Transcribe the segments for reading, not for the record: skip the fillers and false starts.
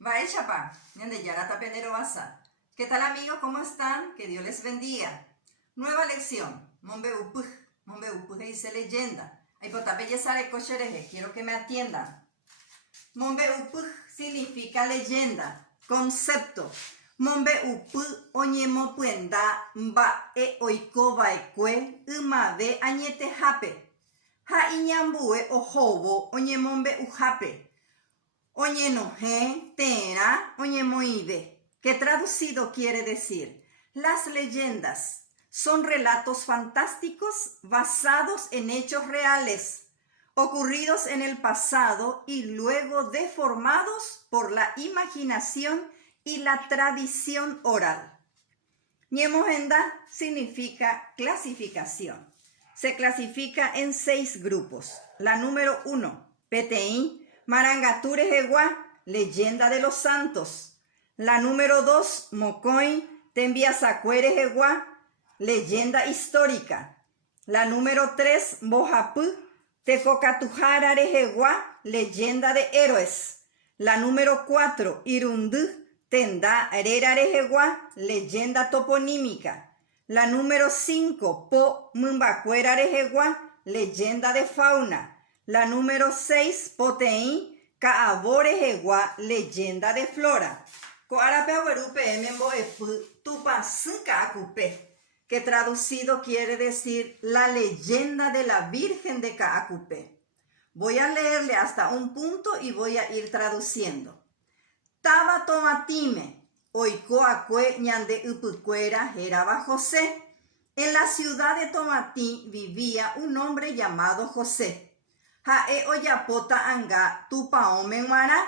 Vai chapa, ñande yarata penero basa. ¿Qué tal amigos? ¿Cómo están? Que Dios les bendiga. Nueva lección. Mombe upuj dice leyenda. Ay potape sale cochereje, quiero que me atiendan. Mombe upuj significa leyenda, concepto. Mombe upuj oñemo puenda mba e oiko baekue umave añete jape. Ha iñambue ojobo oñemombe ujape. Oñenoje, tera, oñemoive, que traducido quiere decir, las leyendas son relatos fantásticos basados en hechos reales, ocurridos en el pasado y luego deformados por la imaginación y la tradición oral. Ñemojenda significa clasificación. Se clasifica en 6 grupos. La número 1, Peteín, Marangature Jeguá, leyenda de los santos. La número 2, Mocoin, Tembiasacuere Jeguá, leyenda histórica. La número 3, Bojapú, Tecocatujarare Jeguá, leyenda de héroes. La número 4, Irundú, Tenda Arerare Jeguá, leyenda toponímica. La número 5, Po Mumbacuerare Jeguá, leyenda de fauna. La número 6, Poteín, Caabore Jeguá, leyenda de flora. Coarape aguerupe emembo epu tupasuca acupe, que traducido quiere decir la leyenda de la Virgen de Caacupé. Voy a leerle hasta un punto y voy a ir traduciendo. Taba tomatime, oikoacue ñande upucuera jeraba José. En la ciudad de Tomatí vivía un hombre llamado José. Jae oyapota anga tupaome mara.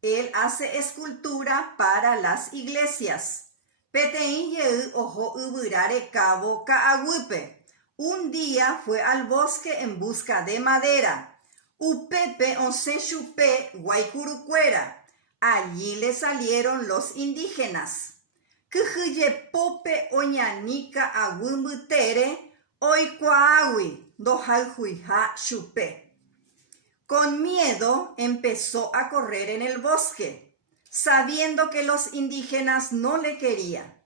Él hace escultura para las iglesias. Peteín yeu ojo uburare cabo caagupe. Un día fue al bosque en busca de madera. Upepe onse chupe guaycurucuera. Allí le salieron los indígenas. Kujuye pope oñanica aguimbutere oikuaagui dojaljuija chupe. Con miedo empezó a correr en el bosque, sabiendo que los indígenas no le querían.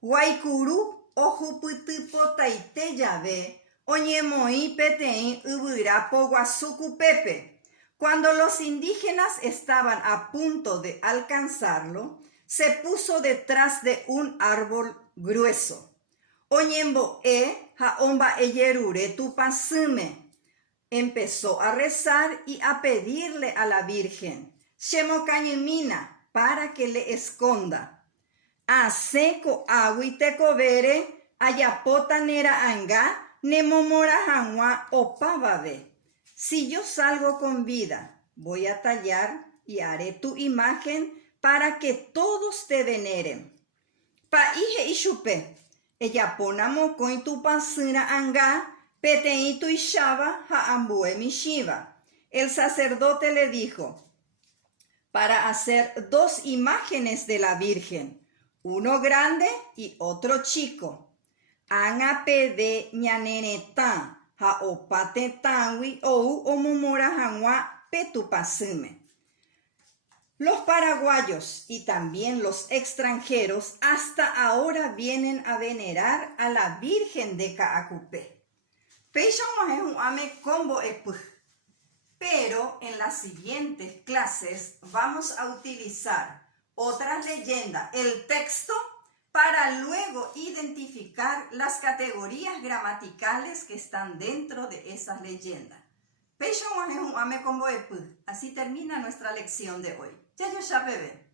Guaycurú ojuputupotaite llave oñemoi petein ubirapo guasucupepe. Cuando los indígenas estaban a punto de alcanzarlo, se puso detrás de un árbol grueso. Oñembo jaomba eyerure tupasume. Empezó a rezar y a pedirle a la Virgen, Shemocañimina, para que le esconda. Aseco aguitecovere, ayapotanera anga, nemomora janwa opavabe. Si yo salgo con vida, voy a tallar y haré tu imagen para que todos te veneren. Paije y chupe, ella ponamo con tu pasura anga, petein tu ishaba haambue mishiva. El sacerdote le dijo, para hacer 2 imágenes de la Virgen, uno grande y otro chico. Anga pede ñaneneta. Haopate tangui ou omomora janwa petupasume. Los paraguayos y también los extranjeros hasta ahora vienen a venerar a la Virgen de Caacupé. Pero en las siguientes clases vamos a utilizar otras leyendas, el texto, para luego identificar las categorías gramaticales que están dentro de esas leyendas. Así termina nuestra lección de hoy. Ya yo ya bebé.